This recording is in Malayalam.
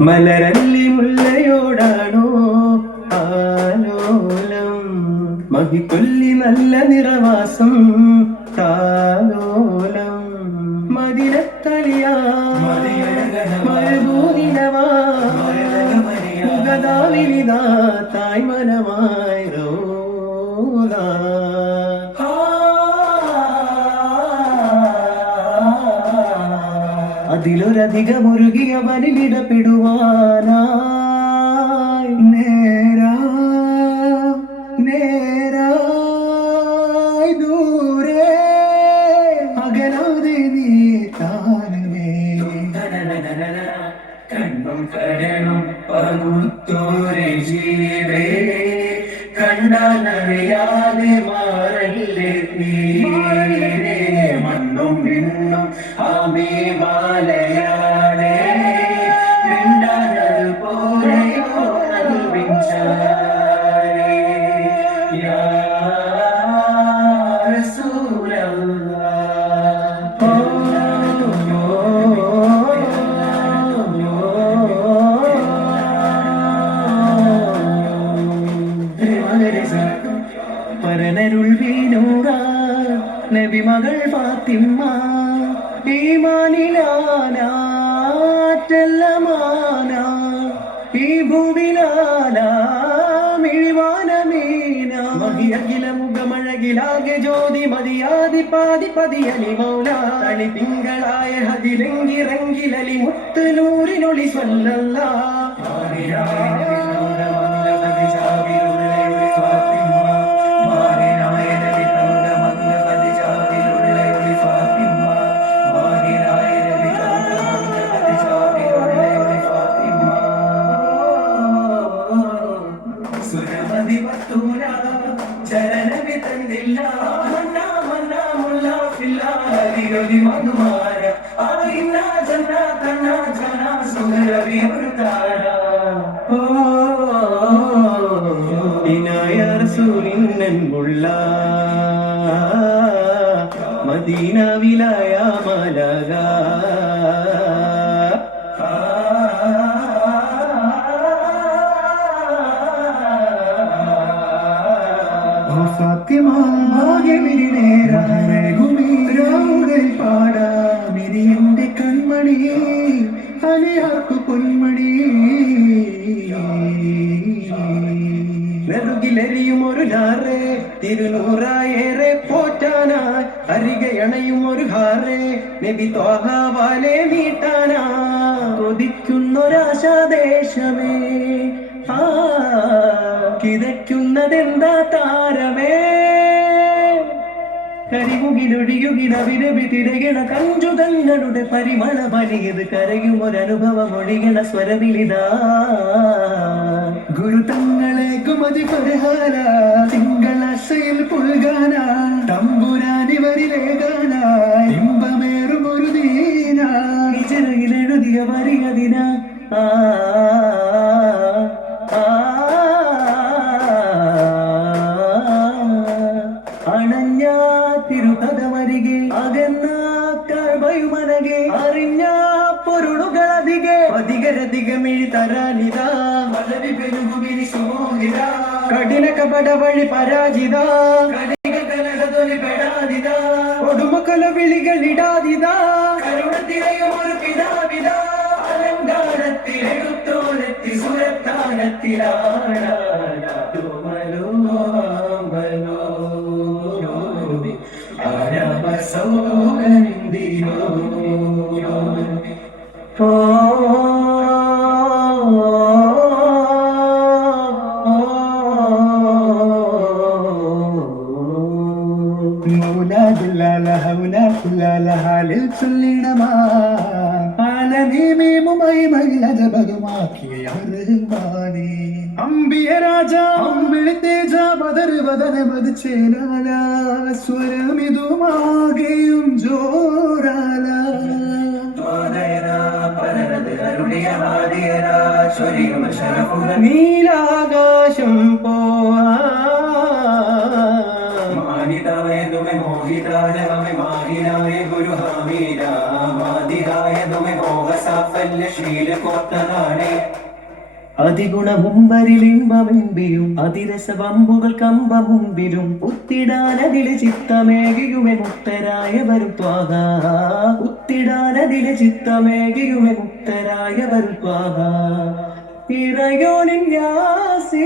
മലരല്ലി മുല്ലയോടാണോ ആലോലം മഹിക്കൊല്ലി നല്ല നിറവാസം താലോലം മതിലത്തലിയാ മരുഭൂനിലവാ മുഖതാവിലിതാ തായ്മനമായി റോദാ. അതിലൊരധികം മുരുകിയ വനിലിടപെടുവാനായി നേരാ നേരായി ദൂരെ. അകലാതെ നീ താനമേ കണ്ണും കരണം പകുത്തോരെ ജീവേ. കണ്ടാലറിയാതെ മാറല്ലേ ഈമാനിലാനാറ്റല്ലമാന ഈ ഭൂവിലാല മിഴിവാനമീന. മഹിയകില മുഖമഴകിലാകെ ജ്യോതി മതിയാതി പാതി പതിയലി മൗല. തളി തിങ്കളായ ഹതിരങ്കിറങ്കിലലി മുത്തുനൂറിനൊളി സ്വല്ലല്ല. ജന്ന തന്ന ജന സുരവി ഒരു താര ഓ ഇനായ റസൂലിന്നൻപുള്ള മദീന വിലായ മലക. അരികയണയും ഒരു ഹാറേ നബി തോഹാവാലെ നീട്ടാനാ കൊതിക്കുന്നൊരാശാദേശമേ കരിമുകിലൊഴിയുകിലവിരവി തിരകണ കഞ്ചുതങ്ങളുടെ പരിമള വലിയത് കരയും ഒരനുഭവം ഒഴിയണ സ്വരവിലിതാ ഗുരുതങ്ങളെ കുമതി പരിഹാര തിങ്കളാശയിൽ പുൽകാന തമ്പുരാനിവരിലേകാന ഇമ്പമേറും ഒരു ദീന. ചിറകിലെഴുതിയ വരിയതിന കർഭയുമനകെ അറിഞ്ഞ പൊരുളുകളധികെ അധികരധികമിഴി തരാനിത പദവി പെരുകുമിനി സുമോഹിത കഠിന കപട വഴി പരാജിത. ഒടുമക്കല വിളികളിടാതിതാ കരുണത്തിലെയും ഒരു പിതാവിത അലങ്കാരത്തിലെടുത്തോരെത്തി ذهب سوء من ديار لهونا కులాలహా లిల్చుల్లిడమా ఆలనే మేము మై మహిళ భగవాకి అరువాణి അമ്പിയ രാജ അമ്പിളി തേജ ബദർ വദന മതിച്ചേലാല സ്വരമിതുമാകെയും ജോരാല. നീലാകാശം പോവാ. മാനിതായ തുമെ മോഹിതായ മമെ മാഹിനായ ഗുരു ഹാമീന മാതിരായ തുമെ സാഫല്യ ശീല കോർത്തനാണേ അതിഗുണമുമ്പരിലിമ്പമെമ്പിയും അതിരസവമ്പുകൾ കമ്പമുമ്പിലും ഉത്തിടാനതിലെ ചിത്തമേകിയുമെ മുക്തരായ വരുത്വാക ഉത്തിടാനതിലെ ചിത്തമേകിയുമെ മുക്തരായ വരുത്വാക ഇറയോനിൻ യാസീനോരാണേ.